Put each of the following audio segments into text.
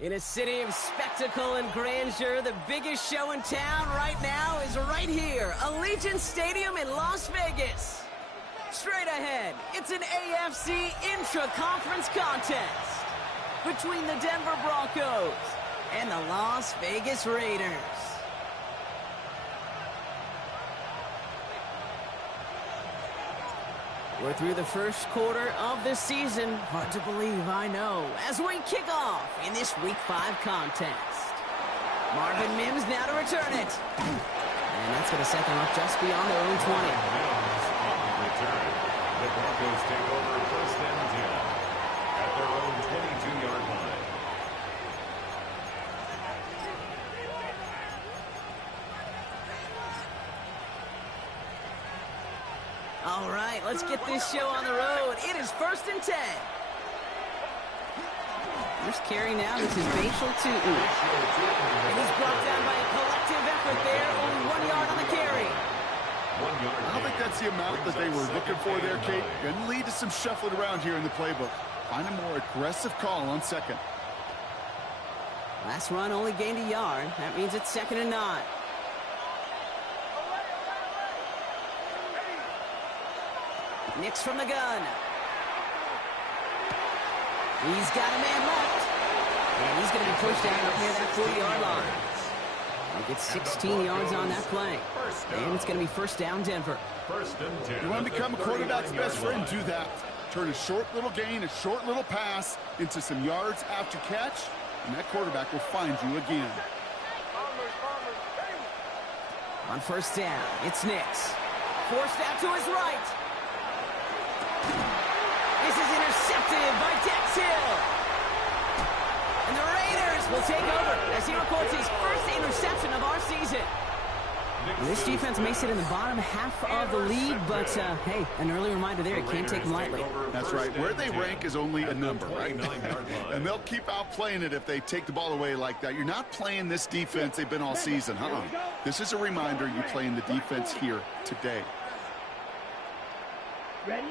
In a city of spectacle and grandeur, the biggest show in town right now is right here, Allegiant Stadium in Las Vegas. Straight ahead, it's an AFC intra-conference contest between the Denver Broncos and the Las Vegas Raiders. We're through the first quarter of the season. Hard to believe, I know, as we kick off in this Week 5 contest. Marvin Mims now to return it. And that's going to set them up just beyond their own 20. The Broncos take over first and 10 at their own 22-yard line. All right, let's get this show on the road. It is first and 10. First carry now, this is Bashal Tutin. And he's brought down by a collective effort there, only 1 yard on the carry. I don't think that's the amount that they were looking for there, Kate. Going to lead to some shuffling around here in the playbook. Find a more aggressive call on second. Last run only gained a yard. That means it's 2nd and 9. Nix from the gun. He's got a man left. And he's going to be pushed down up near that 40-yard line. He gets 16 yards on that play. And it's going to be first down Denver. You want to become a quarterback's best friend, do that. Turn a short little gain, a short little pass into some yards after catch, and that quarterback will find you again. On first down, it's Nix. Forced out to his right. This is intercepted by Dex Hill. And the Raiders will take over as he records his first interception of our season. This defense may sit in the bottom half of the league, but hey, an early reminder there, it can't take them lightly. That's right. Where they rank is only a number, right? And they'll keep outplaying it if they take the ball away like that. You're not playing this defense they've been all season, huh? This is a reminder you're playing the defense here today. Ready?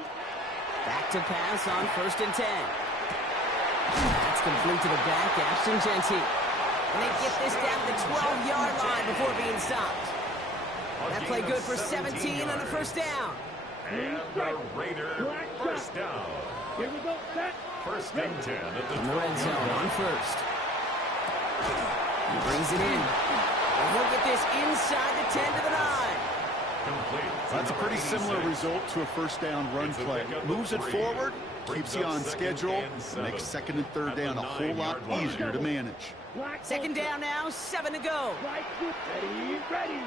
Back to pass on first and 10. That's complete to the back, Ashton Genty. And they get this down to the 12-yard line before being stopped. That play good for 17 on the first down. And the Raider first down. Here we go, set. First and 10 at in the red zone on first. He brings it in. And he'll get this inside the 10 to the 9. That's a pretty similar result to a first down run play. Moves it forward, keeps you on schedule, makes second and third down a whole lot easier to manage. Second down now, 7 to go. Ready, ready.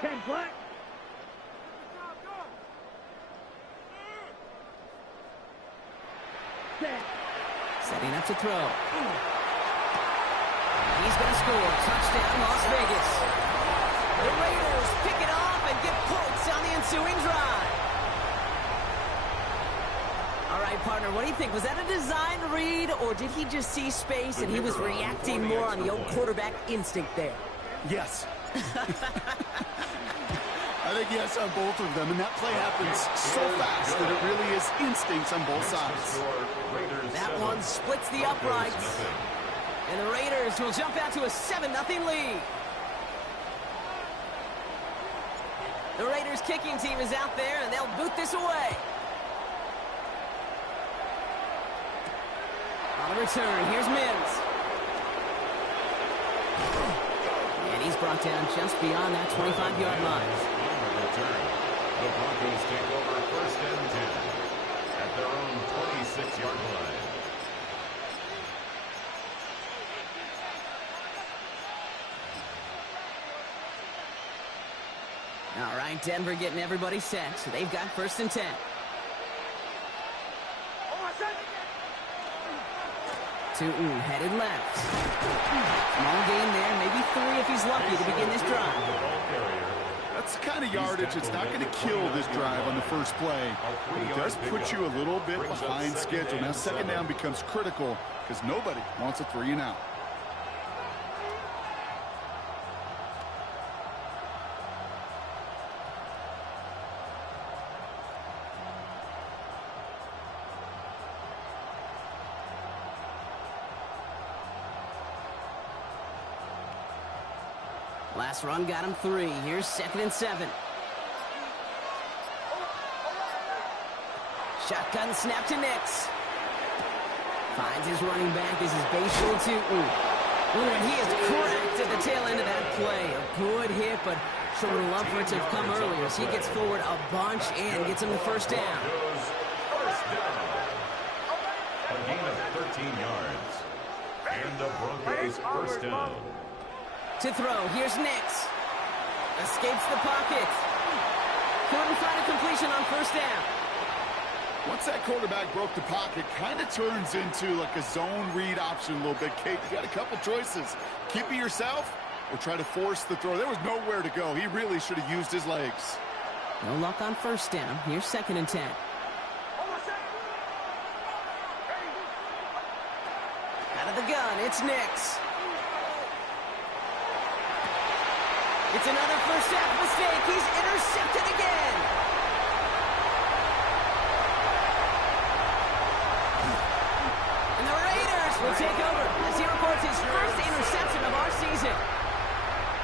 10 black. Setting up to throw. He's going to score. Touchdown, Las Vegas. The Raiders pick it off and get points on the ensuing drive. All right, partner, what do you think? Was that a design read, or did he just see space and he was reacting more on the old quarterback instinct there? Yes. I think yes on both of them, and that play happens so fast that it really is instincts on both sides. That one splits the uprights, and the Raiders will jump out to a 7-0 lead. The Raiders kicking team is out there, and they'll boot this away. On the return, here's Mims. And he's brought down just beyond that 25-yard line. The Broncos take over first and 10 at their own 26-yard line. All right, Denver getting everybody set. So they've got first and 10. Tutin headed left. Small gain there, maybe 3 if he's lucky to begin this drive. That's the kind of yardage it's not going to kill this drive on the first play. But it does put you a little bit behind schedule. Now second down becomes critical because nobody wants a 3 and out. Last run got him 3. Here's 2nd and 7. Shotgun snap to Nix. Finds his running back as his base shoulder to and he is cracked at the tail end of that play. A good hit, but sure would love for it to have come earlier as he gets forward a bunch and gets him the first down. First down. A gain of 13 yards. And the Broncos first down. To throw, here's Nix. Escapes the pocket. Couldn't find a completion on first down. Once that quarterback broke the pocket, kind of turns into like a zone read option a little bit. Kate, you got a couple choices. Keep it yourself or try to force the throw. There was nowhere to go. He really should have used his legs. No luck on first down. Here's 2nd and 10. Out of the gun, it's Nix. It's another first half mistake. He's intercepted again. And the Raiders will take over as he records his first interception of our season.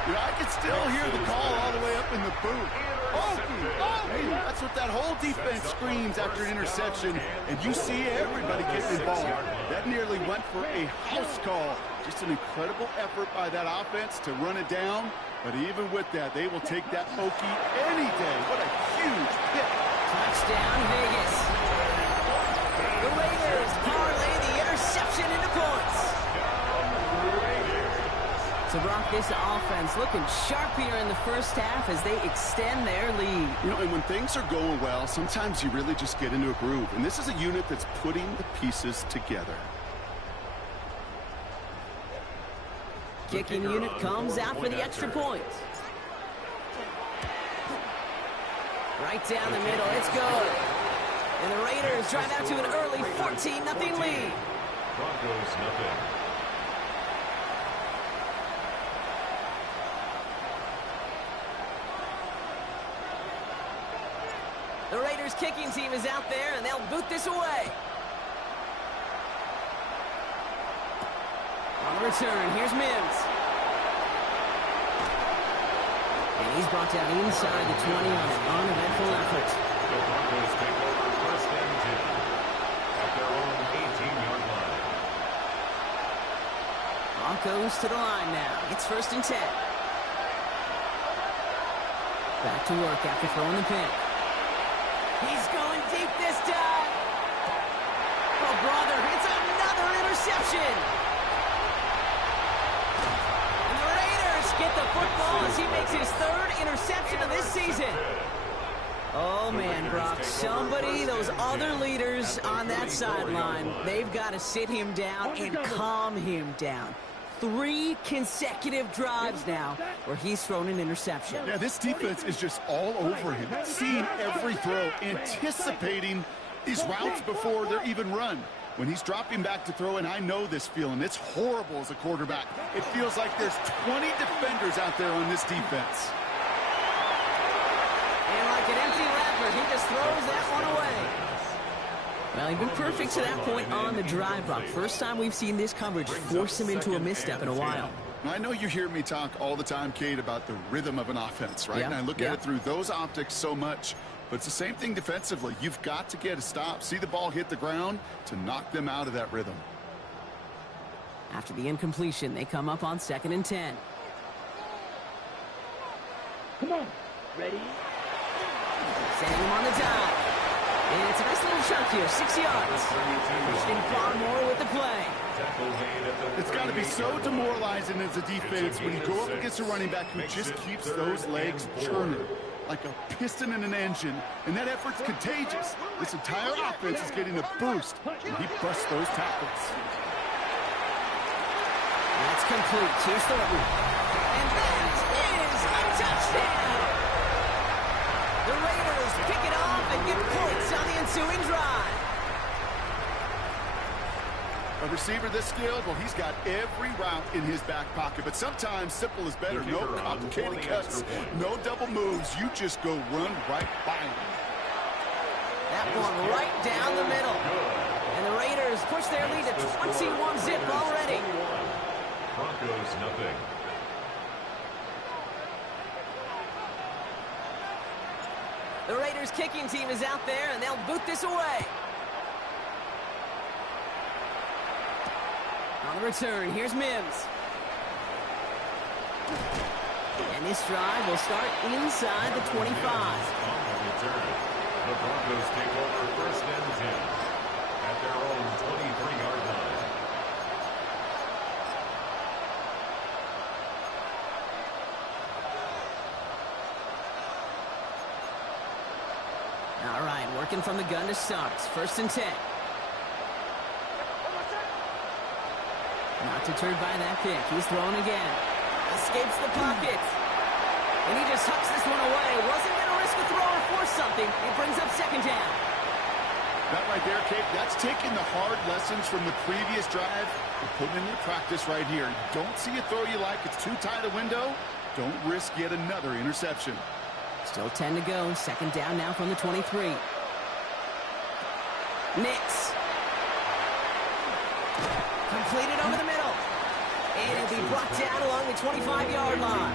You know, I can still hear the call all the way up in the booth. Okie! That's what that whole defense screams after an interception, and you see everybody getting involved. That nearly went for a house call. Just an incredible effort by that offense to run it down, but even with that, they will take that Okie any day. What a huge hit. Touchdown, Vegas. The Raiders parlay the interception into points. So, Brock, this offense looking sharp here in the first half as they extend their lead. You know, and when things are going well, sometimes you really just get into a groove. And this is a unit that's putting the pieces together. Kicking unit comes out for the extra point. Right down the middle, it's good. And the Raiders drive out to an early 14-0 lead. Broncos nothing. The Raiders kicking team is out there, and they'll boot this away. On the return, here's Mims. And he's brought down inside the 20 on an uneventful effort. The Broncos take over first and 10 at their own 18-yard line. Broncos to the line now. It's 1st and 10. Back to work after throwing the pick. He's going deep this time. Oh, brother, it's another interception. And the Raiders get the football as he makes his 3rd interception of this season. Oh, man, Brock, somebody, those other leaders on that sideline, they've got to sit him down and calm him down. 3 consecutive drives now where he's thrown an interception. Yeah, this defense is just all over him, seeing every throw, anticipating these routes before they're even run. When he's dropping back to throw, and I know this feeling, it's horrible as a quarterback. It feels like there's 20 defenders out there on this defense. And like an empty wrapper, he just throws that one away. Well, he's been perfect to that point on the drive, Brock. First time we've seen this coverage force him into a misstep in a while. Now, I know you hear me talk all the time, Kate, about the rhythm of an offense, right? Yeah, And I look at it through those optics so much. But it's the same thing defensively. You've got to get a stop, see the ball hit the ground to knock them out of that rhythm. After the incompletion, they come up on 2nd and 10. Come on. Ready? Sending him on the dive. And it's a nice little chunk here, 6 yards. Christian Barmore with the play. It's got to be so demoralizing as a defense when you go up against a running back who just keeps those legs churning like a piston in an engine, and that effort's contagious. This entire offense is getting a boost, and he busts those tackles. That's complete. Here's Thornton. And that is a touchdown! The Raiders pick it off and get points on the ensuing drive. A receiver this skilled, well, he's got every route in his back pocket. But sometimes simple is better. No complicated cuts, no double moves. You just go run right by him. That one right down the middle. And the Raiders push their lead to 21-zip already. Broncos nothing. The Raiders kicking team is out there, and they'll boot this away. On the return, here's Mims. And this drive will start inside the 25. On the return, the Broncos take over first and 10 at their own 23-yard line. All right, working from the gun to start. First and 10. Not deterred by that pick. He's throwing again. Escapes the pocket. And he just hucks this one away. Wasn't going to risk a throw or force something. It brings up second down. That right there, Kate, that's taking the hard lessons from the previous drive and putting them into practice right here. Don't see a throw you like. It's too tight a window. Don't risk yet another interception. Still 10 to go. Second down now from the 23. Nix. Completed over the middle. And it'll be brought down along the 25-yard line.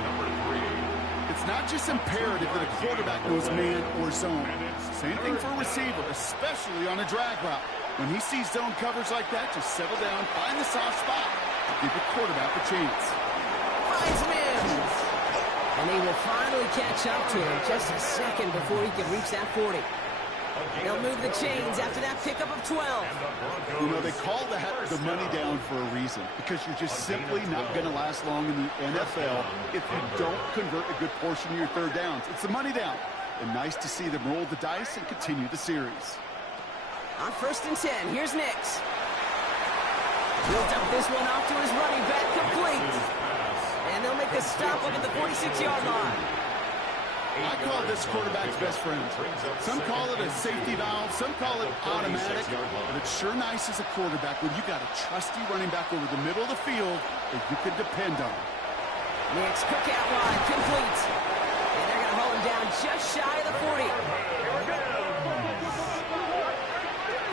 It's not just imperative that a quarterback goes man or zone. Same thing for a receiver, especially on a drag route. When he sees zone coverage like that, just settle down, find the soft spot, and give the quarterback a chance. Finds Mims. And they will finally catch up to him just a second before he can reach that 40. They'll move the chains after that pickup of 12. You know, they call that the money down for a reason, because you're just simply not going to last long in the NFL if you don't convert a good portion of your third downs. It's the money down. And nice to see them roll the dice and continue the series. On first and 10, here's Nix. He'll dump this one off to his running back, complete. And they'll make a stop up at the 46-yard line. I call this quarterback's best friend. Some call it a safety valve, some call it automatic, but it's sure nice as a quarterback when you got a trusty running back over the middle of the field that you can depend on. Nix, quick out wide, complete. And they're going to hold him down just shy of the 40.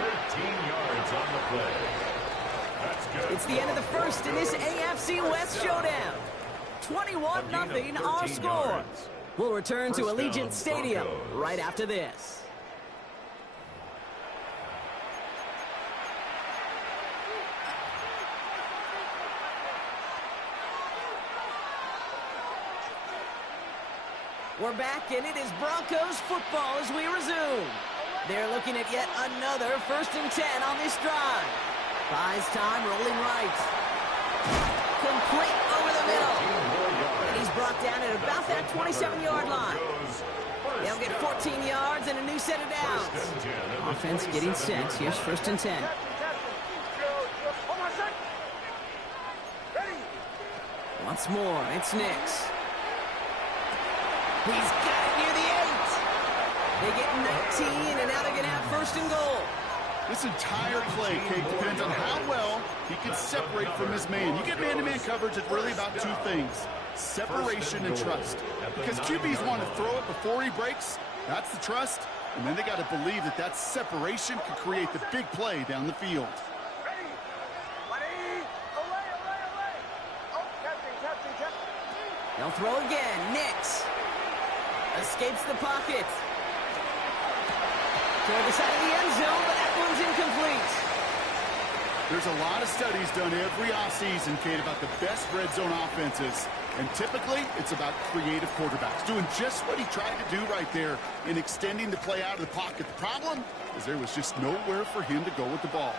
13 yards on the play. That's good. It's the end of the first in this AFC West showdown. 21-0 our score. We'll return to Allegiant Stadium right after this. We're back, and it is Broncos football as we resume. They're looking at yet another first and 10 on this drive. Buys time, rolling right. Complete over the middle. And he's brought down at about that 27-yard line. They'll get 14 yards and a new set of downs. Offense getting set. Here's first and 10. Once more, it's Nix. He's got it near the 8. They get 19, and now they're going to have first and goal. This entire play, Kate, depends on how well he can separate from his man. You get man-to-man coverage, it's really about two things: separation and trust. Because QBs want to throw it before he breaks. That's the trust. And then they got to believe that that separation can create the big play down the field. They'll throw again. Nix escapes the pocket. Toward the side of the end zone, but that one's incomplete. There's a lot of studies done every offseason, Kate, about the best red zone offenses. And typically, it's about creative quarterbacks, doing just what he tried to do right there in extending the play out of the pocket. The problem is there was just nowhere for him to go with the ball.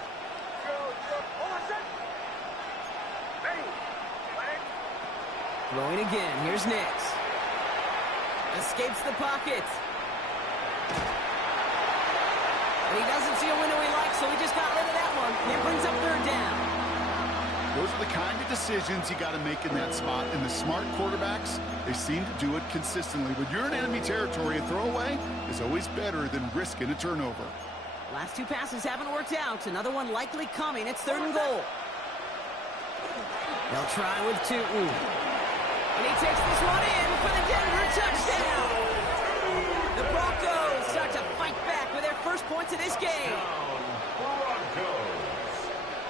Throwing again. Here's Nix. Escapes the pocket. And he doesn't see a window he likes, so he just got rid of that one. It brings up third down. Those are the kind of decisions you got to make in that spot. And the smart quarterbacks, they seem to do it consistently. When you're in enemy territory, a throwaway is always better than risking a turnover. Last two passes haven't worked out. Another one likely coming. It's third and goal. They'll try with Tootin. And he takes this one in for the Denver touchdown. The Broncos start to fight back with their first points of this game.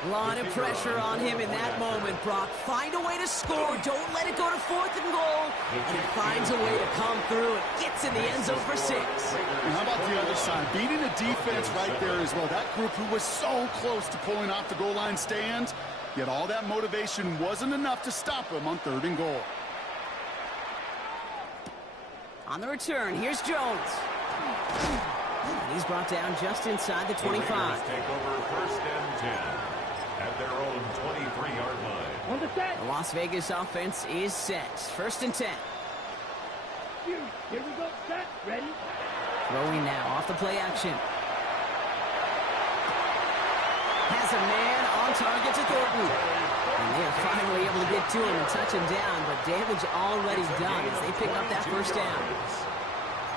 A lot of pressure on him in that moment, Brock. Find a way to score. Don't let it go to 4th and goal. And he finds a way to come through and gets in the end zone for 6. And how about the other side? Beating a defense right there as well. That group who was so close to pulling off the goal line stand, yet all that motivation wasn't enough to stop him on 3rd and goal. On the return, here's Jones. And he's brought down just inside the 25. Take over 1st and 10 at their own 23-yard line. On the set. The Las Vegas offense is set. 1st and 10. Here we go. Set. Ready. Throwing now off the play action. Has a man on target to Thornton. And they are finally able to get to him and touch him down, but damage already done as they pick up that 1st down.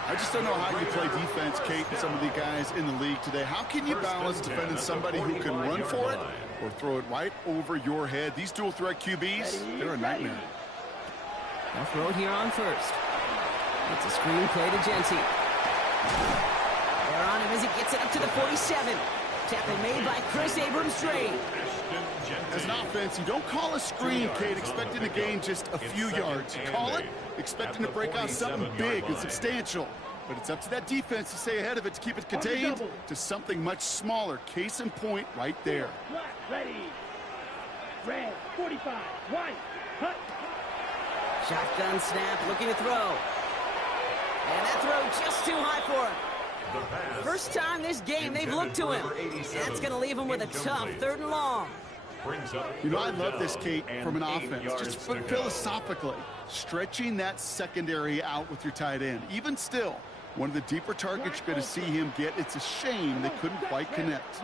I just don't know how you play defense, Kate, and some of the guys in the league today. How can you balance defending somebody who can run for it or throw it right over your head? These dual threat QBs, they're a nightmare. They'll throw it here on 1st. It's a screen play to Genty. They're on him as he gets it up to the 47. Tackle made by Chris Abrams-Drain. As an offense, you don't call a screen, Kate, expecting to gain just a few yards. You call it expecting to break out something big and substantial. But it's up to that defense to stay ahead of it, to keep it contained to something much smaller. Case in point right there. Ready. Red. 45. White. Cut. Shotgun snap, looking to throw. And that throw just too high for him. First time this game they've looked to him. That's going to leave him with a tough 3rd and long. You know, I love this, Kate, from an offense. Just philosophically, stretching that secondary out with your tight end. Even still, one of the deeper targets you're going to see him get. It's a shame they couldn't quite connect.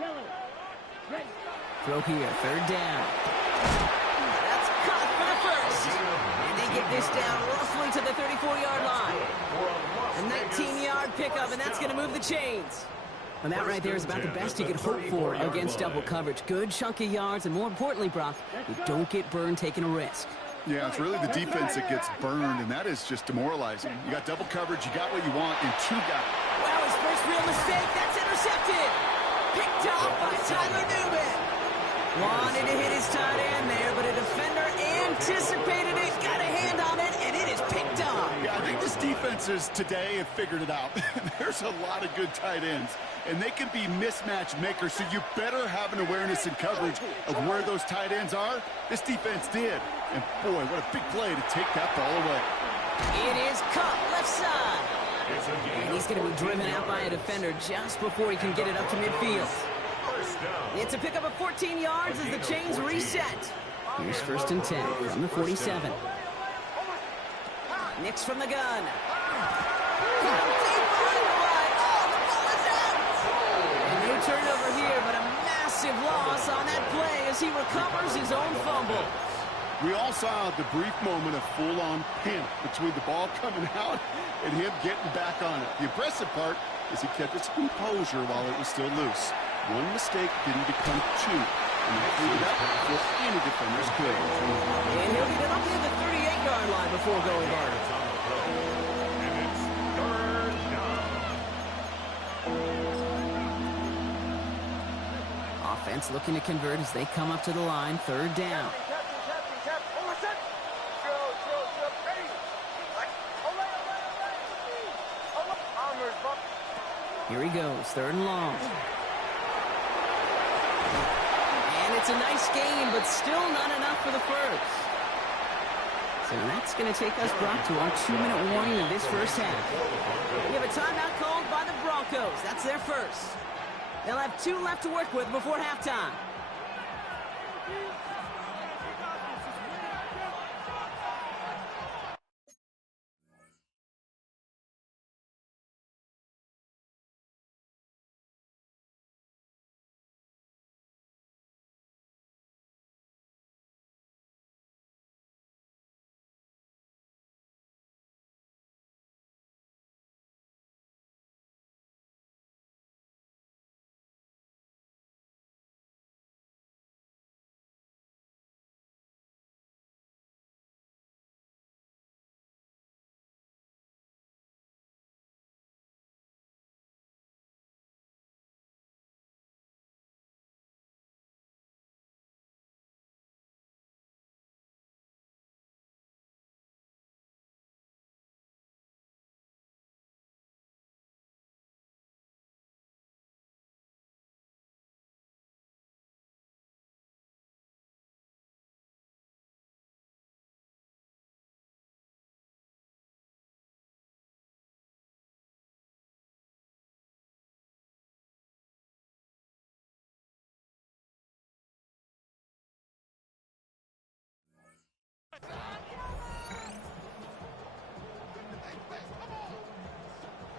Throw here, 3rd down. That's caught for the 1st. And they get this down roughly to the 34-yard line. A 19-yard pickup, and that's going to move the chains. And that right there is about the best you could hope for against double coverage. Good chunky yards, and more importantly, Brock, you don't get burned taking a risk. Yeah, it's really the defense that gets burned, and that is just demoralizing. You got double coverage, you got what you want, and 2 guys. Wow, his first real mistake. That's intercepted. Picked off by Tyler Newman. Wanted to hit his tight end there, but a defender anticipated it, got a hand on it, and it is picked off. Yeah, I think this defenses today have figured it out. There's a lot of good tight ends, and they can be mismatch makers, so you better have an awareness and coverage of where those tight ends are. This defense did, and boy, what a big play to take that ball away. It is caught left side. And he's going to be driven out by a defender just before he can get it up to midfield. It's a pickup of 14 yards as the chains reset. Here's 1st and 10 from the 47. Nix from the gun. A new turnover here, but a massive loss on that play as he recovers his own fumble. We all saw the brief moment of full-on panic between the ball coming out and him getting back on it. The impressive part is he kept his composure while it was still loose. One mistake didn't become 2, and he cleaned it up before any defenders could. And he'll get it up near the 38-yard line before going down. And it's 3rd down. Offense looking to convert as they come up to the line, 3rd down. Here he goes, 3rd and long. And it's a nice game, but still not enough for the 1st. So that's going to take us, Brock, to our 2-minute warning of this 1st half. We have a timeout called by the Broncos. That's their 1st. They'll have 2 left to work with before halftime.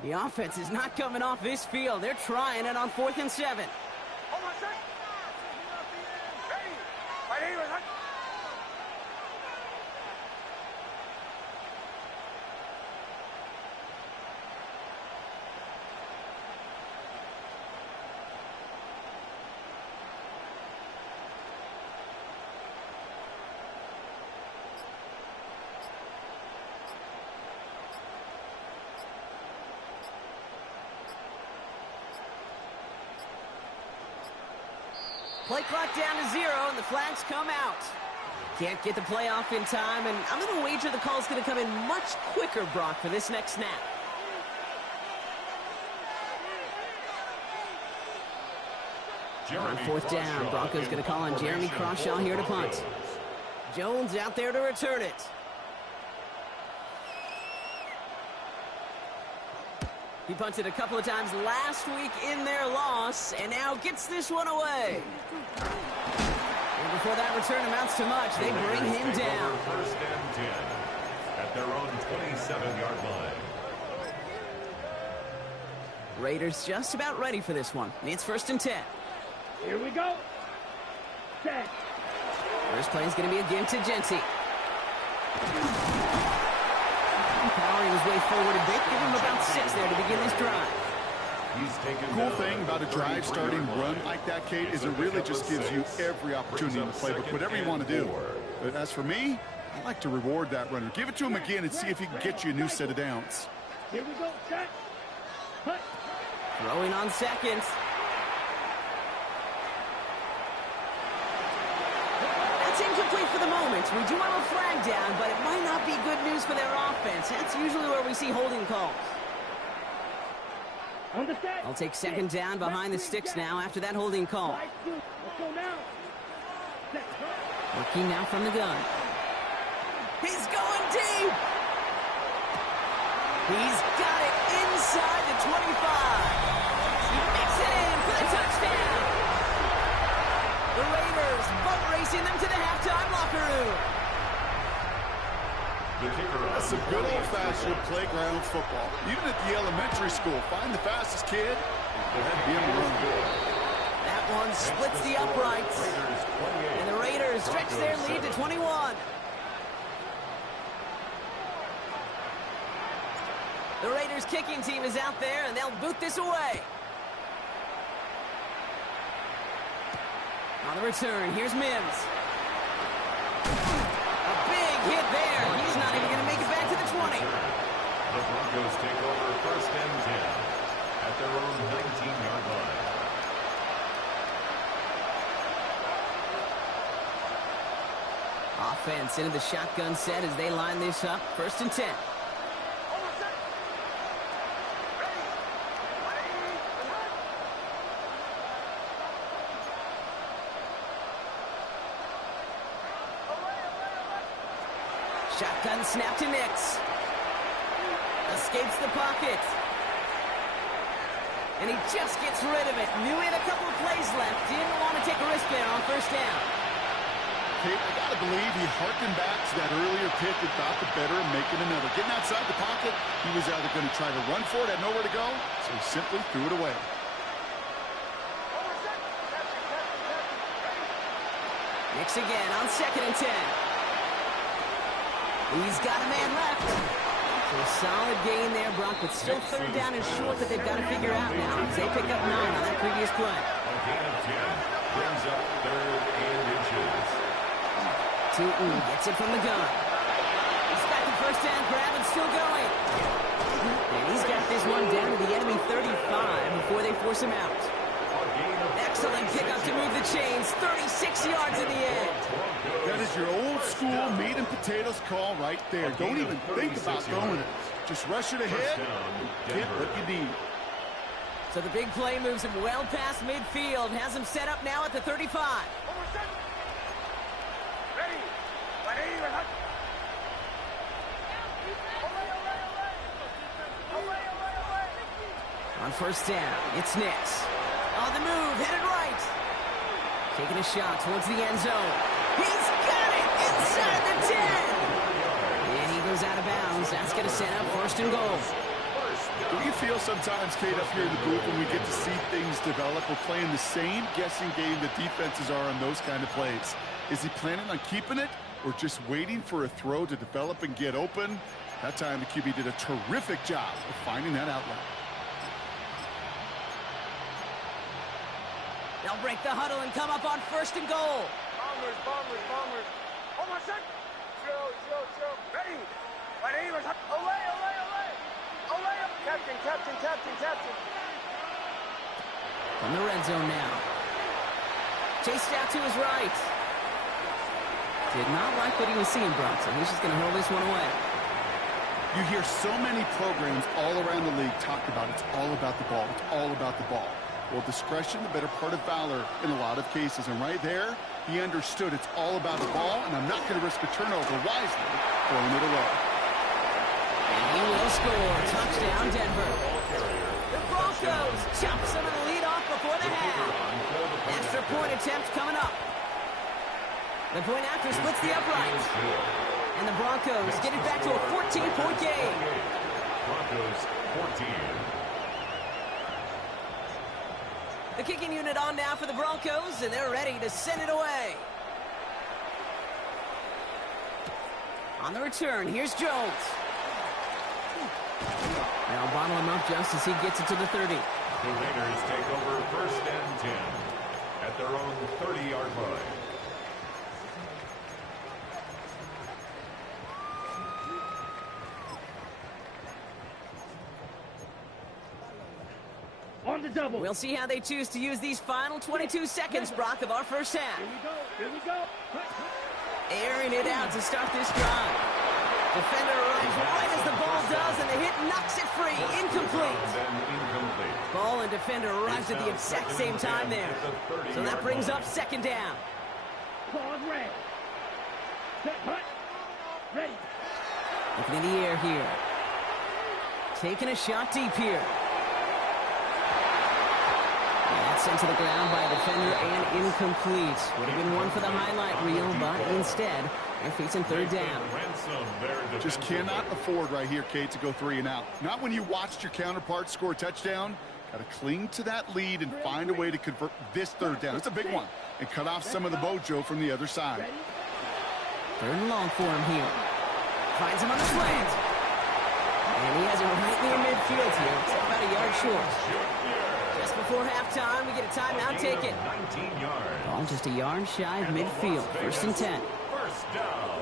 The offense is not coming off this field. They're trying it on 4th and 7. Play clock down to 0, and the flags come out. Can't get the play off in time, and I'm going to wager the call's going to come in much quicker, Brock, for this next snap. On 4th down, Broncos going to call on Jeremy Crawshaw here to punt. Jones out there to return it. He punted a couple of times last week in their loss, and now gets this one away. And before that return amounts to much, they bring him down. 1st and 10 at their own 27-yard line. Raiders just about ready for this one. It's 1st and 10. Here we go. Set. First play is going to be again to Genty. Powering his way forward a bit. Give him about 6 there to begin this drive. Cool thing about a drive starting run like that, Kate, is it really just gives you every opportunity in the playbook, whatever you want to do. But as for me, I like to reward that runner. Give it to him again and see if he can get you a new set of downs. Here we go. Set. Hut. Throwing on 2nd. That's incomplete for the moment. We do have a flag down, but it might not be good news for their offense. That's usually where we see holding calls. On the set. I'll take 2nd down behind the sticks now after that holding call. Let's go now. Set. Working now from the gun. He's going deep. He's got it inside the 25. He makes it in for the touchdown. The Raiders boat racing them to the halftime locker room. That's some good old-fashioned playground football. Even at the elementary school, find the fastest kid and be on the run. That one splits the uprights. And the Raiders stretch their lead to 21. The Raiders kicking team is out there, and they'll boot this away. On the return, here's Mims. A big hit there. He's not even going to make it back to the 20. The Broncos take over 1st and 10 at their own 19-yard line. Offense into the shotgun set as they line this up. 1st and 10. Shotgun snap to Nix. Escapes the pocket. And he just gets rid of it. Knew he had a couple of plays left. Didn't want to take a risk there on 1st down. Kate, I got to believe he harkened back to that earlier pick and thought the better of making another. Getting outside the pocket, he was either going to try to run for it, had nowhere to go, so he simply threw it away. Nix again on 2nd and 10. He's got a man left. So a solid gain there, Brock, but still 3rd down and short that they've got to figure out now as they pick up 9 on that previous play. A gain of 10 brings up 3rd and inches. Tootin gets it from the gun. He's got the 1st down grab and still going. And he's got this one down to the enemy 35 before they force him out. Excellent pickup to move the chains. 36 yards in the end. That is your old school meat and potatoes call right there. Don't even think about throwing it. Just rush it ahead, get what you need. So the big play moves him well past midfield. Has him set up now at the 35. On 1st down, it's Nix. On the move, headed right. Taking a shot towards the end zone. He's got it inside the 10. downs. That's going to set up first and goal. Do you feel sometimes, Kate, up here in the booth when we get to see things develop, we're playing the same guessing game that defenses are on those kind of plays? Is he planning on keeping it or just waiting for a throw to develop and get open? That time the QB did a terrific job of finding that outlet. They'll break the huddle and come up on first and goal. Bombers. Oh, my son. Chill. Ready. Ready. Away. Captain. From the red zone now. Chased out to his right. Did not like what he was seeing, Bronson. He's just going to hurl this one away. You hear so many programs all around the league talk about it's all about the ball. It's all about the ball. Well, discretion, the better part of valor in a lot of cases. And right there, he understood it's all about the ball, and I'm not going to risk a turnover wisely, throwing it away. And he will score. Touchdown, Denver. The Broncos chop some of the lead off before the half. Extra point attempt coming up. The point after splits the uprights. And the Broncos get it back to a 14-point game. Broncos 14. The kicking unit on now for the Broncos, and they're ready to send it away. On the return, here's Jones. They'll bottle him up just as he gets it to the 30. The Raiders take over first and 10 at their own 30-yard line. On the double. We'll see how they choose to use these final 22 seconds, Brock, of our first half. Here we go. Airing it out to start this drive. Defender arrives right as the ball does, and the hit knocks it free. Incomplete. Ball and defender arrives at the exact same time there. So that brings up second down. Claws red. Set hut. Ready. Looking in the air here. Taking a shot deep here. That's sent to the ground by a defender and incomplete. Would have been one for the highlight reel, but instead, they're facing third down. Just cannot afford right here, Kate, to go 3 and out. Not when you watched your counterpart score a touchdown. Got to cling to that lead and find a way to convert this third down. It's a big one. And cut off some of the mojo from the other side. Third and long for him here. Finds him on the slant. And he has it right near midfield here. It's about a yard short. Just before halftime, we get a timeout taken. 19 yards. Ball just a yard shy of midfield. First and 10. First down.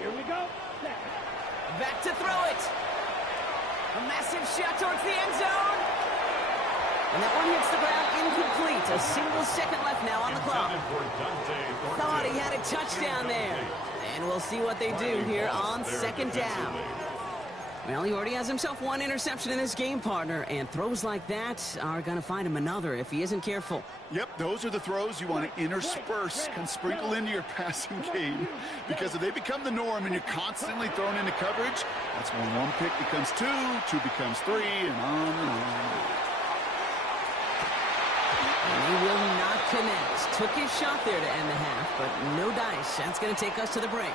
Here we go. Back to throw it. A massive shot towards the end zone. And that one hits the ground incomplete. A single second left now on the clock. Thought he had a touchdown there. And we'll see what they do here on second down. Well, he already has himself one interception in this game, partner, and throws like that are going to find him another if he isn't careful. Yep, those are the throws you want to intersperse and sprinkle into your passing game, because if they become the norm and you're constantly thrown into coverage, that's when one pick becomes 2, 2 becomes 3, and on and on. And he will not connect. Took his shot there to end the half, but no dice. That's going to take us to the break.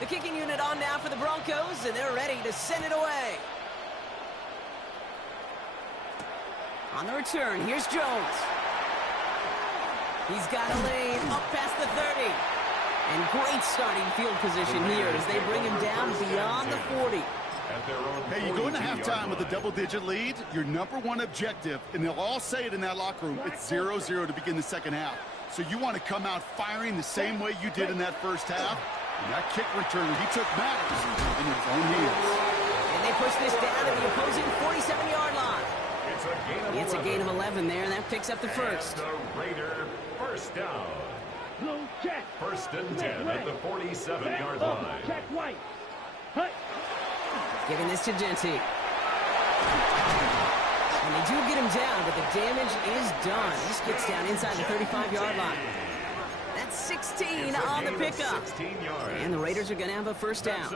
The kicking unit on now for the Broncos, and they're ready to send it away. On the return, here's Jones. He's got a lane up past the 30. And great starting field position here as they bring him down beyond the 40. Hey, you go into halftime with a double-digit lead, your number one objective, and they'll all say it in that locker room, it's 0-0 to begin the second half. So you want to come out firing the same way you did in that first half. And that kick return he took matters in his own heels. And they push this down to the opposing 47-yard line. It's a gain of 11 there, and that picks up the first. And the Raider first down. Blue check. First and 10 at the 47-yard line. Check white. Hut. Giving this to Genty. And they do get him down, but the damage is done. This gets down inside the 35-yard line. That's 16 on the pickup. 16 yards. And the Raiders are going to have a first down.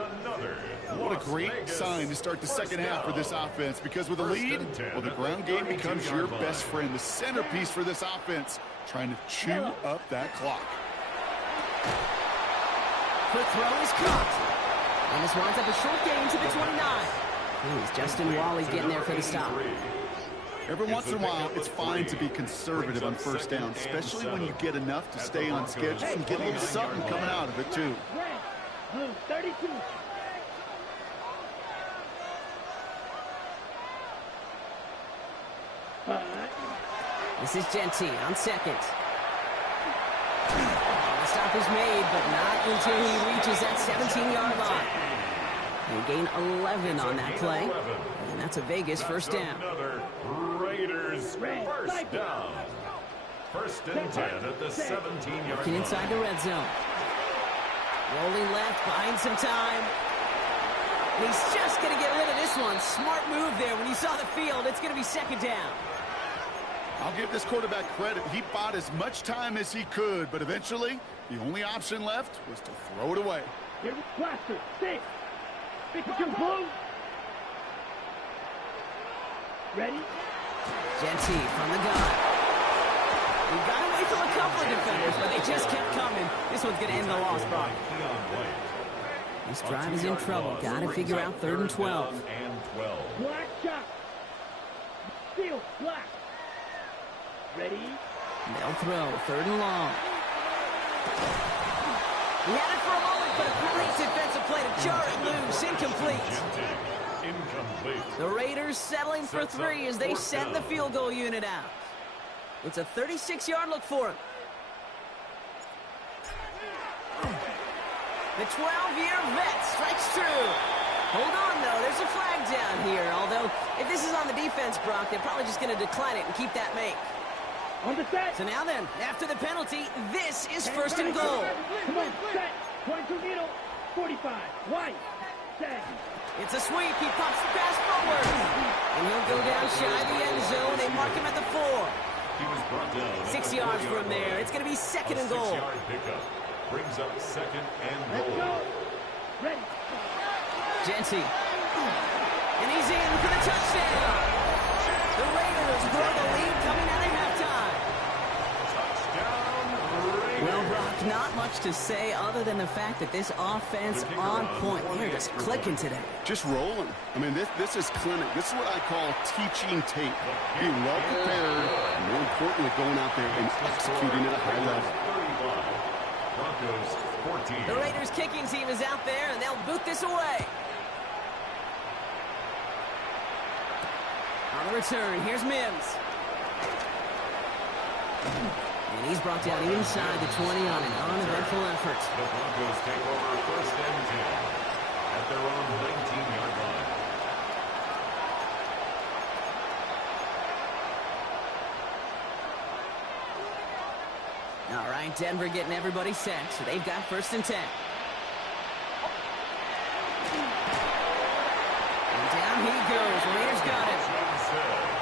What a great sign to start the second half for this offense, because with a lead, well, the ground game becomes your best friend, the centerpiece for this offense, trying to chew up that clock. Quick throw is caught. And this winds up a short gain to the 29. Here's Justin Wally getting there for the stop. Every once in a while, it's fine to be conservative on first down, especially when you get enough to stay on schedule and get a little something coming out of it, too. Blue 32. This is Genty on second. The stop is made, but not until he reaches that 17-yard line. They gain 11 on that play, and that's a Vegas first down. Another Raiders first down. First and 10 at the 17-yard Looking line. inside the red zone. Rolling left, buying some time. And he's just going to get rid of this one. Smart move there. When you saw the field, it's going to be second down. I'll give this quarterback credit. He bought as much time as he could, but eventually, the only option left was to throw it away. Here with Plaster. 6. Pikachu blue. Ready? Genty from the gun. He got away from a couple of defenders, but they just kept coming. This one's going to end the loss, Brock. This drive is in trouble. Got to figure out 3rd and 12. Black shot. Steel black. Ready? They'll throw 3rd and long. He had it for a moment, but a great defensive play to jar it loose. Incomplete. The Raiders settling for 3 as they send the field goal unit out. It's a 36-yard look for him. The 12-year vet strikes true. Hold on, though. There's a flag down here. Although, if this is on the defense, Brock, they're probably just going to decline it and keep that make. On the set. So now then, after the penalty, this is 1st and goal. Come on, set. Point to needle. 45. White. Set. It's a sweep. He pops the pass forward. And he'll go down shy of the end zone. They mark him at the 4. He was brought down 6 yards from there. It's going to be 2nd and goal. 6-yard pickup brings up 2nd and Let's goal. go. Ready. Genty. And he's in for the touchdown. The Raiders grow the lead coming out of halftime. Touchdown, Raiders. Well, Brock, not much to say other than the fact that this offense on point. They're just clicking today. Just rolling. I mean, this is clinic. This is what I call teaching tape. Being well prepared, and more importantly, going out there and executing at a high level. 35. Broncos 14. The Raiders kicking team is out there, and they'll boot this away. On the return, here's Mims. And he's brought down inside the 20 on an uneventful effort. The Broncos take over 1st and 10 at their own 19-yard line. All right, Denver getting everybody set, so they've got 1st and 10. And down he goes. Raiders got it.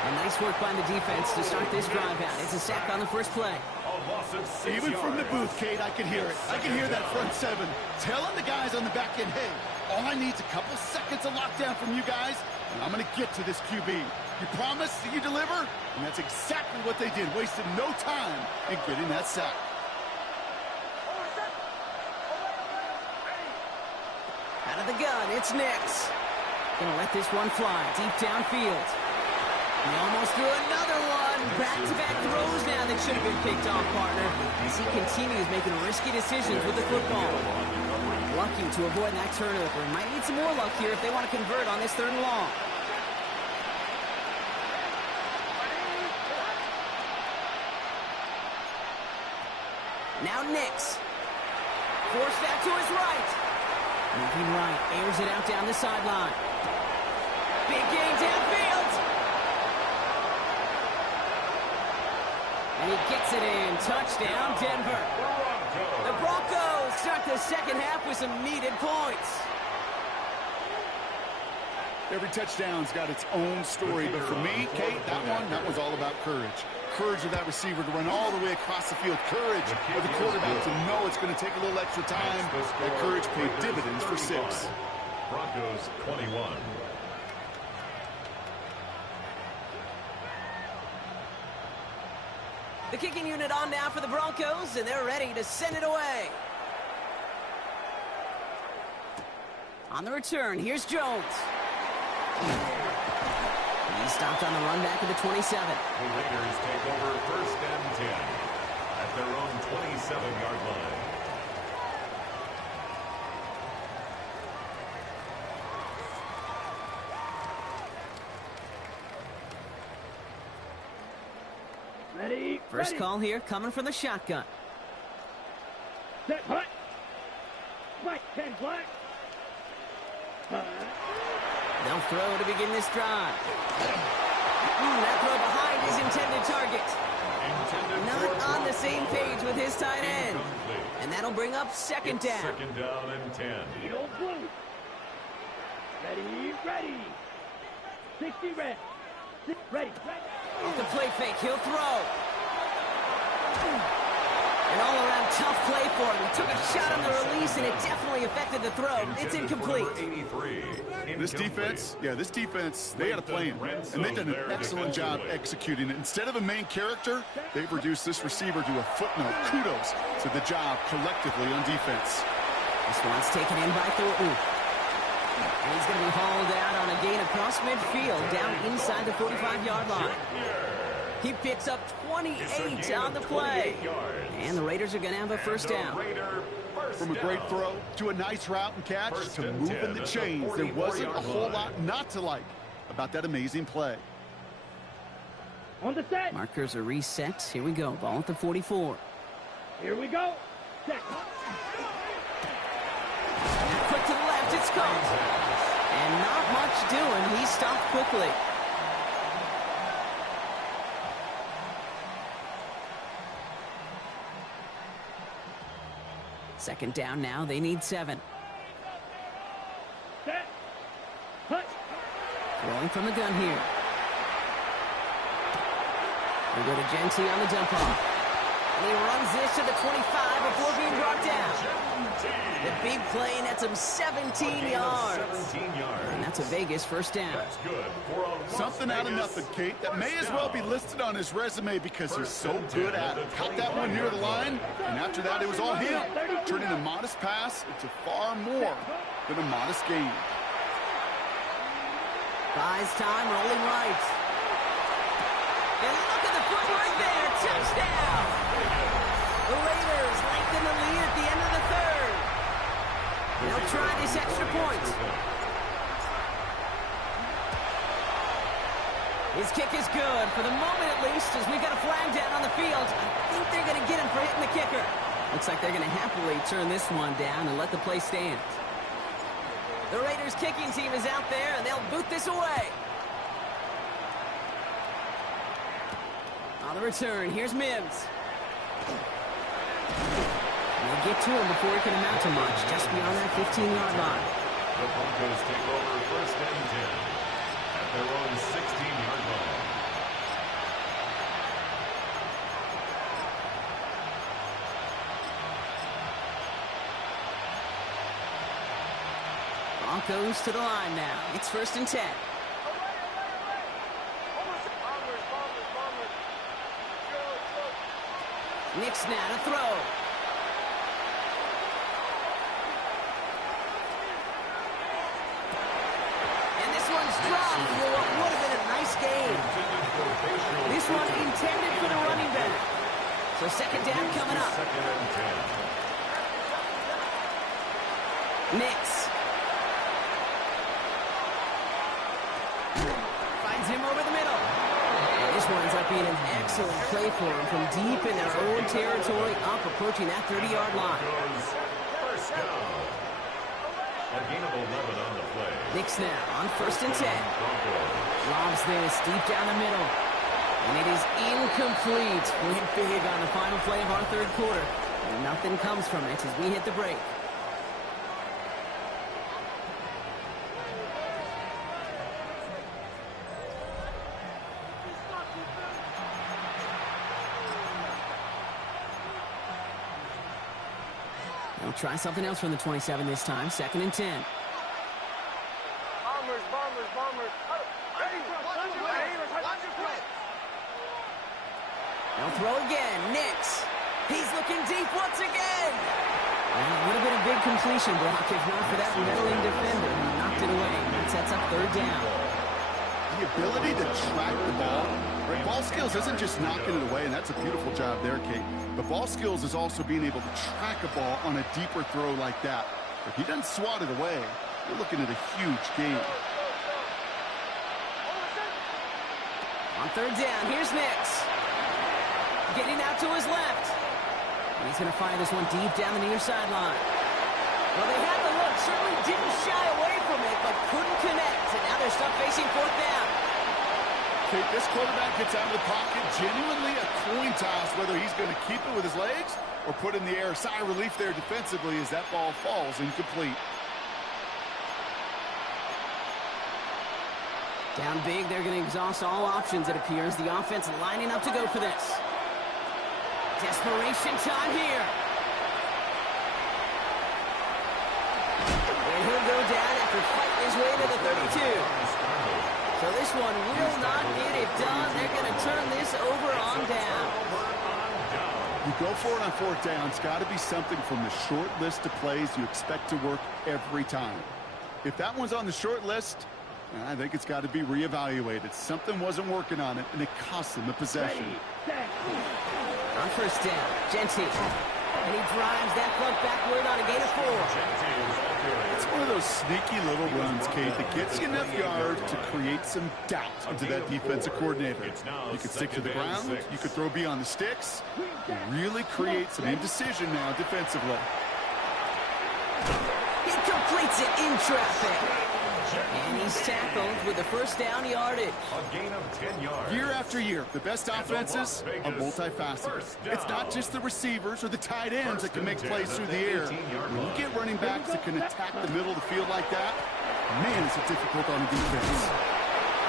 And nice work by the defense to start this drive out. It's a sack on the first play. A loss of 6 Even from the yards. booth, Kate, I can hear it. I can hear that front 7 telling the guys on the back end, hey, all I need is a couple seconds of lockdown from you guys, and I'm going to get to this QB. You promise that you deliver? And that's exactly what they did. Wasted no time in getting that sack. Out of the gun, it's Nix. Gonna let this one fly deep downfield. He almost threw another one. Back-to-back throws now that should have been picked off, partner, as he continues making risky decisions with the football. Lucky to avoid that turnover. Might need some more luck here if they want to convert on this 3rd and long. Now Nix. Forced out to his right. Moving right, airs it out down the sideline. Big gain downfield. And he gets it in. Touchdown, Denver. The Broncos start the second half with some needed points. Every touchdown's got its own story, but for me, Kate, that one's all about courage. Courage of that receiver to run all the way across the field. Courage of the quarterback to know it's going to take a little extra time. That courage paid dividends for 6. Broncos 21. The kicking unit on now for the Broncos, and they're ready to send it away. On the return, here's Jones. He's stopped on the run back at the 27. The Raiders take over 1st and 10 at their own 27-yard line. Ready. First ready. call here coming from the shotgun. Set, hut. Right, 10 black. They'll throw to begin this drive. That throw behind his intended target. Not on the same page with his tight end. And that'll bring up second down. Second down and 10. Eagle blue. Ready, ready. 60 red. Ready, ready. Off the play fake, he'll throw. An all-around tough play for him. He took a shot on the release, and it definitely affected the throw. It's incomplete. This defense, they had a plan, and they've done an excellent job executing it. Instead of a main character, they've reduced this receiver to a footnote. Kudos to the job collectively on defense. This one's taken in by Thornton. And he's going to be hauled out on a gain across midfield down inside the 45-yard line. He picks up 28 on the play. And the Raiders are going to have a first down. From a great throw to a nice route and catch to moving the chains, there wasn't a whole lot not to like about that amazing play. On the set. Markers are reset. Here we go. Ball at the 44. Here we go. Set. Quick to the left. It's caught. And not much doing. He stopped quickly. Second down now. They need 7. Set. Hut. Throwing from the gun here. We go to Genty on the dump off. And he runs this to the 25 before being brought down. The big play nets him 17 yards. And that's a Vegas first down. That's good. Something out of nothing, Kate, that may as well be listed on his resume because he's so good at it. Caught that one near the line, and after that, it was all him. Turning a modest pass into far more than a modest gain. Buys time, rolling right. And look at the footwork there. Touchdown! The Raiders lengthen the lead at the end of the third. They'll try this extra point. His kick is good, for the moment at least, as we got a flag down on the field. I think they're going to get him for hitting the kicker. Looks like they're going to happily turn this one down and let the play stand. The Raiders kicking team is out there, and they'll boot this away. On the return, here's Mims. They'll get to him before he can amount to much, just beyond that 15-yard line. The Broncos take over 1st and 10 at their own 16-yard line. Broncos to the line now. It's 1st and 10. Nick's now to throw. And this one's dropped for what would have been a nice game. This one intended for the running back. So second down coming up. Nix. Finds him over the middle. This winds up being an excellent play for him from deep in their own territory, up approaching that 30-yard line. First down. A gain of 11 on the play. Nix now on 1st and 10. Lobs this deep down the middle. And it is incomplete. Went big on the final play of our third quarter. And nothing comes from it as we hit the break. They'll try something else from the 27 this time. 2nd and 10. Bombers, bombers, bombers. They'll throw again. Nix. He's looking deep once again. Well, it would have been a big completion block if not for that meddling defender who knocked it away. That sets up 3rd down. The ability to track the ball. Right? Ball skills isn't just knocking it away, and that's a beautiful job there, Kate. But ball skills is also being able to track a ball on a deeper throw like that. If he doesn't swat it away, you're looking at a huge gain. On 3rd down, here's Nix. Getting out to his left. And he's going to fire this one deep down the near sideline. Well, they had the look. Certainly didn't shy away from it, but couldn't connect. And now they're stuck facing 4th down. Kate, this quarterback gets out of the pocket, genuinely a coin toss whether he's going to keep it with his legs or put in the air. Sigh of relief there defensively as that ball falls incomplete. Down big, they're going to exhaust all options, it appears. The offense lining up to go for this. Desperation time here. And he'll go down after fighting his way to the 32. So this one will not get it done. They're going to turn this over on down. You go for it on 4th down. It's got to be something from the short list of plays you expect to work every time. If that one's on the short list, I think it's got to be reevaluated. Something wasn't working on it, and it cost them the possession. On 1st down, Genty. And he drives that front backward on a gain of 4. It's one of those sneaky little runs, Kate, that gets you enough yards to create some doubt into that defensive coordinator. You could stick to the ground, you could throw beyond the sticks, really create some indecision now defensively. He completes it in traffic. And he's tackled with the 1st down yardage. A gain of 10 yards. Year after year, the best offenses are multifaceted. It's not just the receivers or the tight ends that can make plays through the air. When you get running backs that can attack the middle of the field like that, man, is it difficult on the defense.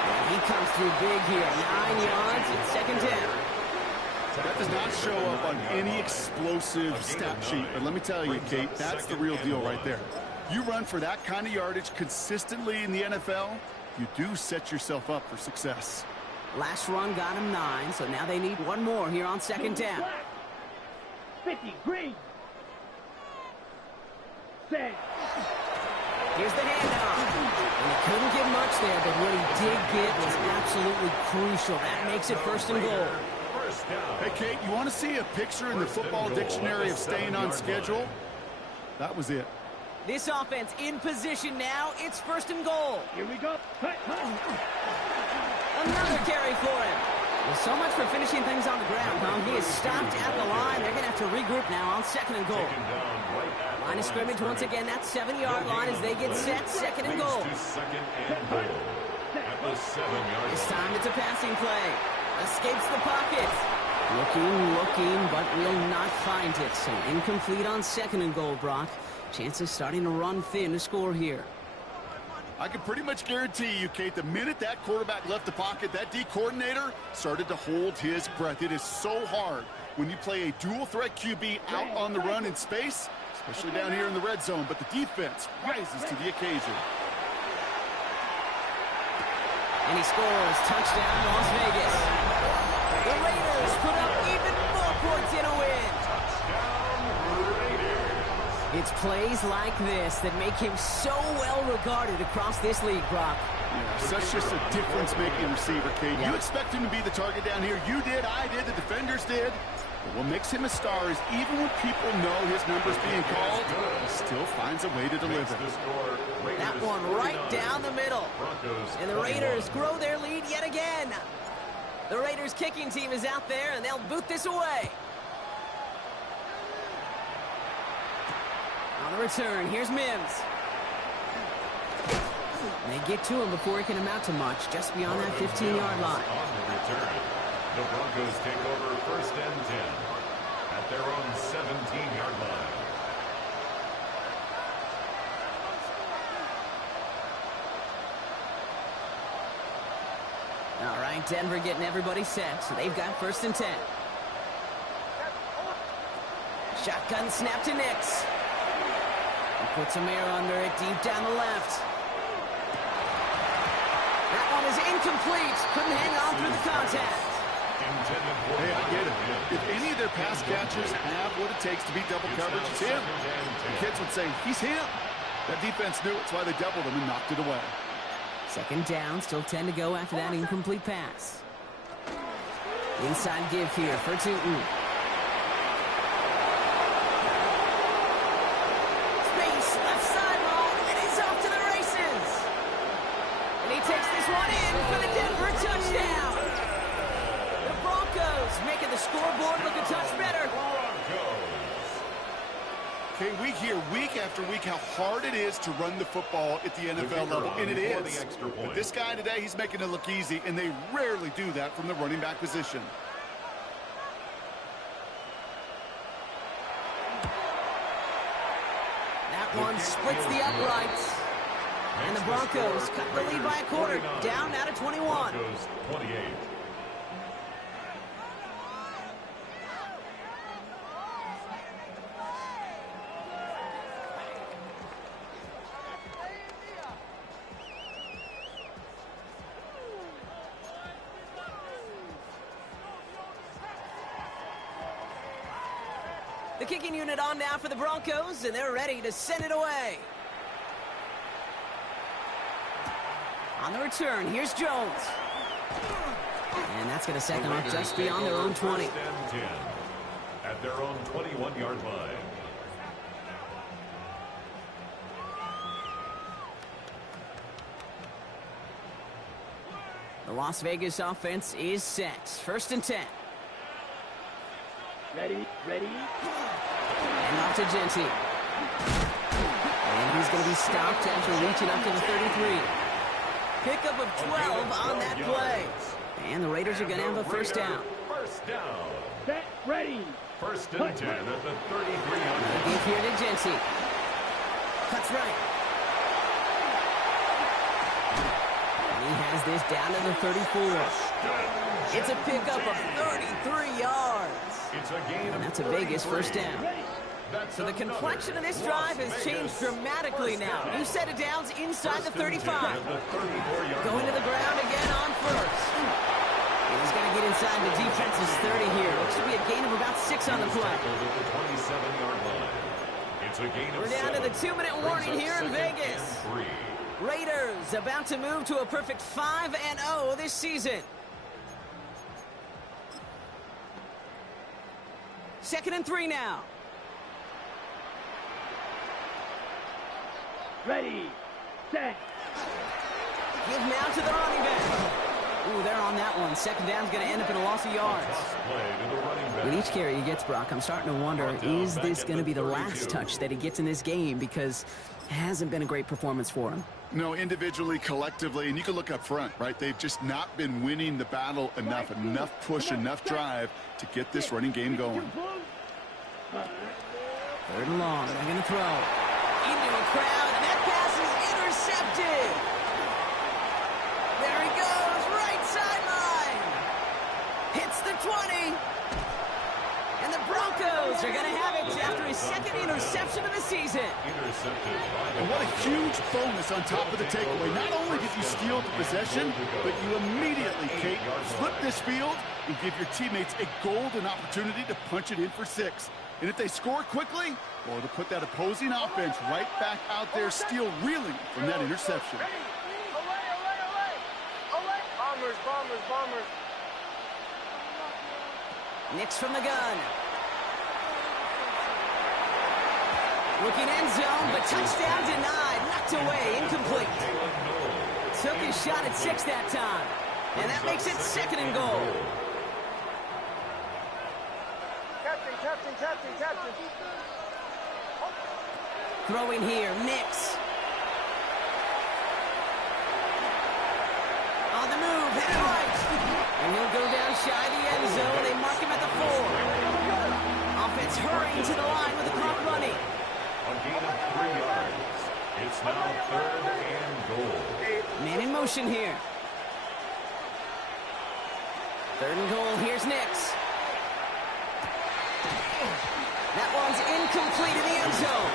And he comes through big here. 9 yards and 2nd down. That does not show up on any explosive stat sheet. But let me tell you, Kate, that's the real deal right there. You run for that kind of yardage consistently in the NFL, you do set yourself up for success. Last run got him 9, so now they need one more here on 2nd down. 50, green. Set. Here's the handoff. And he couldn't get much there, but what he did get was absolutely crucial. That makes it 1st and goal. Hey, Kate, you want to see a picture in the football dictionary of staying on schedule? That was it. This offense in position now. It's 1st and goal. Here we go. Another carry for him. Well, so much for finishing things on the ground, Tom. He is stopped at the line. They're going to have to regroup now on 2nd and goal. Line of scrimmage once again. That 7-yard line as they get set. 2nd and goal. This time it's a passing play. Escapes the pocket. Looking, but will not find it. So incomplete on 2nd and goal, Brock. Chances starting to run thin to score here. I can pretty much guarantee you, Kate, the minute that quarterback left the pocket, that D coordinator started to hold his breath. It is so hard when you play a dual-threat QB out on the run in space, especially down here in the red zone, but the defense rises to the occasion. And he scores. Touchdown, Las Vegas. The Raiders put up even more points in a win. It's plays like this that make him so well regarded across this league, Brock. Yeah, such just a difference-making receiver, Kate. You expect him to be the target down here. You did, I did, the defenders did. But what makes him a star is even when people know his number's being called, he still finds a way to deliver. That one right down the middle. And the Raiders grow their lead yet again. The Raiders kicking team is out there, and they'll boot this away. On the return, here's Mims. They get to him before he can amount to much, just beyond that 15-yard line. The Broncos take over 1st and 10 at their own 17-yard line. All right, Denver getting everybody set, so they've got 1st and 10. Shotgun snap to Nix. He puts Amir under it deep down the left. That one is incomplete. Couldn't hang on through the contact. Hey, I get it. If any of their pass catchers have what it takes to beat double coverage, it's him. The kids would say, he's him. That defense knew it. That's why they doubled him and knocked it away. 2nd down, still 10 to go after that incomplete pass. Inside give here for Tootin. Space, left sideline, and he's off to the races. And he takes this one in for the Denver touchdown. The Broncos making the scoreboard look a touch better. Okay, we hear week after week how hard it is to run the football at the NFL level, and it is. But this guy today, he's making it look easy, and they rarely do that from the running back position. That one splits the uprights. And the Broncos cut the lead by a quarter, down now to 21. Broncos 28. The kicking unit on now for the Broncos, and they're ready to send it away. On the return, here's Jones. And that's going to set them up just beyond their own 20. 1st and 10 at their own 21-yard line. The Las Vegas offense is set. 1st and 10. Ready, ready. And off to Genty. And he's going to be stopped after reaching up to the 33. Pickup of 12 on that play. And the Raiders are going to have a 1st down. 1st down. Set, ready. 1st and 10 at the 33-yard line. Give here to Genty. Cuts right. And he has this down to the 34. It's a pickup of 33 yards. It's a gain And of that's a Vegas 1st down. That's So the complexion of this drive has changed dramatically now. New set of downs inside the 35. Going to the ground again on 1st. And he's got to get inside the defense's 30 here. Looks to be a gain of about 6 on the play. We're down to the 2-minute warning here in Vegas. Raiders about to move to a perfect 5-0 this season. 2nd and 3 now. Ready, set. Give now to the running back. Ooh, they're on that one. 2nd down's going to end up in a loss of yards. With each carry he gets, Brock, I'm starting to wonder, is this going to be the last touch that he gets in this game? Because it hasn't been a great performance for him. No, individually, collectively, and you can look up front, right? They've just not been winning the battle enough push, enough drive to get this running game going. 3rd and long. They're going to throw. Into a crowd, and that pass is intercepted. There he goes, right sideline. Hits the 20. And the Broncos are going to have it after his 2nd interception of the season. And what a huge bonus on top of the takeaway. Not only did you steal the possession, but you immediately, Kate, flip this field and give your teammates a golden opportunity to punch it in for 6. And if they score quickly, well, to put that opposing offense right back out there, still reeling from that interception. Bombers, bombers, bombers. Nix from the gun. Looking end zone, but touchdown denied. Knocked away, incomplete. Took his shot at 6 that time. And that makes it 2nd and goal. Captain. Throwing here, Nix. On the move, headed right. And he'll go down shy of the motion here. 3rd and goal, here's Nix. That one's incomplete in the end zone.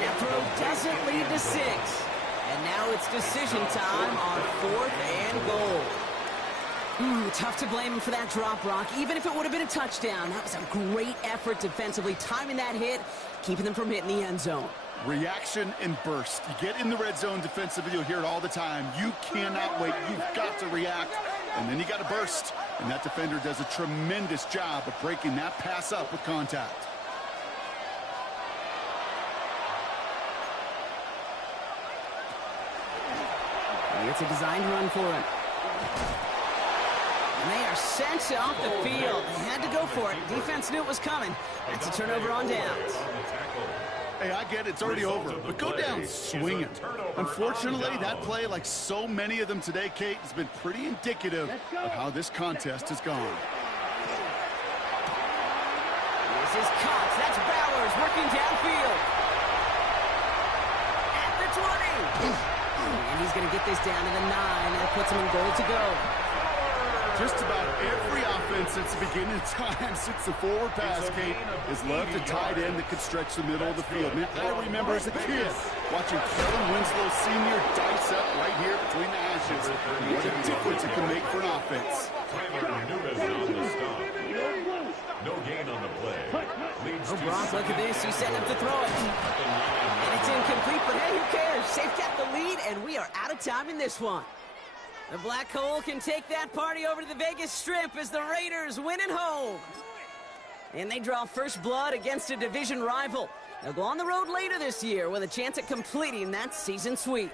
That throw doesn't lead to 6. And now it's decision time on 4th and goal. Tough to blame him for that drop, Brock. Even if it would have been a touchdown, that was a great effort defensively, timing that hit, keeping them from hitting the end zone. Reaction and burst. You get in the red zone defensively, you'll hear it all the time. You cannot wait. You've got to react, and then you got to burst. And that defender does a tremendous job of breaking that pass up with contact. It's a designed run for him. And they are sent off the field. They had to go for it. Defense knew it was coming. That's a turnover on downs. Hey, I get it. It's already over. But go down swinging. Unfortunately, that play, like so many of them today, Kate, has been pretty indicative of how this contest has gone. This is Cox. That's Bowers working downfield. At the 20. And he's going to get this down to the 9. That puts him in goal to go. Just about every offense since the beginning of time, since the forward pass, Kate, has loved a tight end that could stretch the middle of the field. Man, I remember as a kid watching Kellen Winslow Sr. dice up right here between the hashes. What a difference it can make for an offense. No gain on the play. Oh, Brock, look at this. He's setting up to throw it. And it's incomplete, but hey, who cares? Safe kept the lead, and we are out of time in this one. The Black Hole can take that party over to the Vegas Strip as the Raiders win at home. And they draw first blood against a division rival. They'll go on the road later this year with a chance at completing that season sweep.